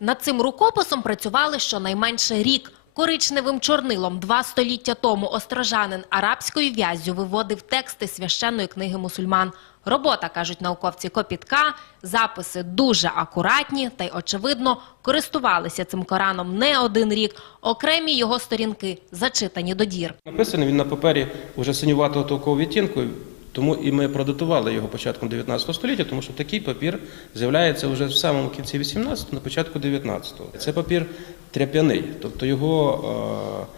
Над цим рукописом працювали щонайменше рік. Коричневим чорнилом два століття тому острожанин арабською в'яззю виводив тексти священної книги мусульман. Робота, кажуть науковці, копітка, записи дуже акуратні та й, очевидно, користувалися цим Кораном не один рік. Окремі його сторінки зачитані до дір. Написаний він на папері вже синюватого такого відтінку, тому і ми продатували його початком 19 століття, тому що такий папір з'являється вже в самому кінці 18-го, на початку 19-го. Це папір тряп'яний, тобто його е,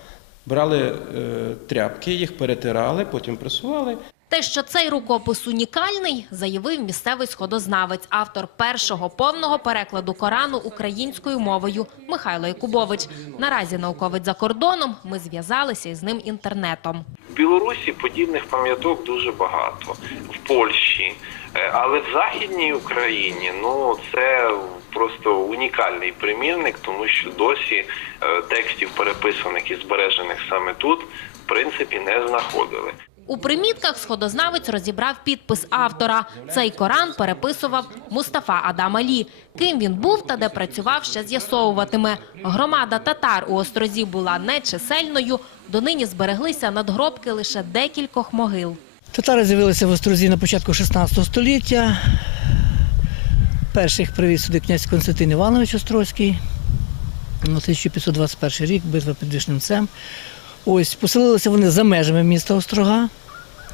брали е, тряпки, їх перетирали, потім пресували. Те, що цей рукопис унікальний, заявив місцевий сходознавець, автор першого повного перекладу Корану українською мовою Михайло Якубович. Наразі науковець за кордоном. Ми зв'язалися із ним інтернетом. Білорусі подібних пам'яток дуже багато, в Польщі, Е, але в Західній Україні ну це просто унікальний примірник, тому що досі е, текстів, переписаних і збережених саме тут, в принципі, не знаходили. У примітках сходознавець розібрав підпис автора. Цей Коран переписував Мустафа Адам Алі. Ким він був та де працював, ще з'ясовуватиме. Громада татар у Острозі була нечисельною. Донині збереглися надгробки лише декількох могил. Татари з'явилися в Острозі на початку 16 століття. Перших привіз сюди князь Константин Іванович Острозький. На 1521 рік, битва під Вишневцем. Ось поселилися вони за межами міста Острога.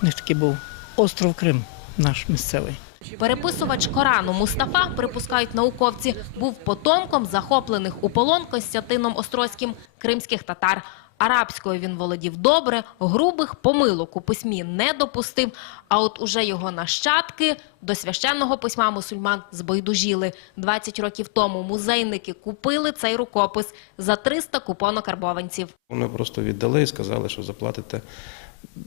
У них такий був остров Крим, наш місцевий. Переписувач Корану Мустафа, припускають науковці, був потомком захоплених у полон Костянтином Острозьким кримських татар. Арабською він володів добре, грубих помилок у письмі не допустив, а от уже його нащадки до священного письма мусульман збайдужіли. 20 років тому музейники купили цей рукопис за 300 купонокарбованців. Вони просто віддали і сказали, що заплатите.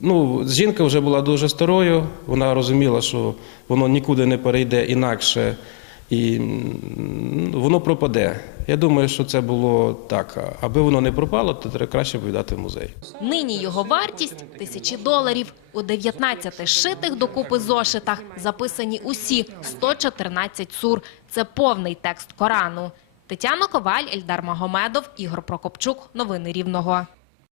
Ну, жінка вже була дуже старою, вона розуміла, що воно нікуди не перейде інакше, і воно пропаде. Я думаю, що це було так. Аби воно не пропало, то краще б віддати в музей. Нині його вартість – тисячі доларів. У 19 шитих докупи зошитах записані усі 114 сур. Це повний текст Корану. Тетяна Коваль, Ельдар Магомедов, Ігор Прокопчук. Новини Рівного.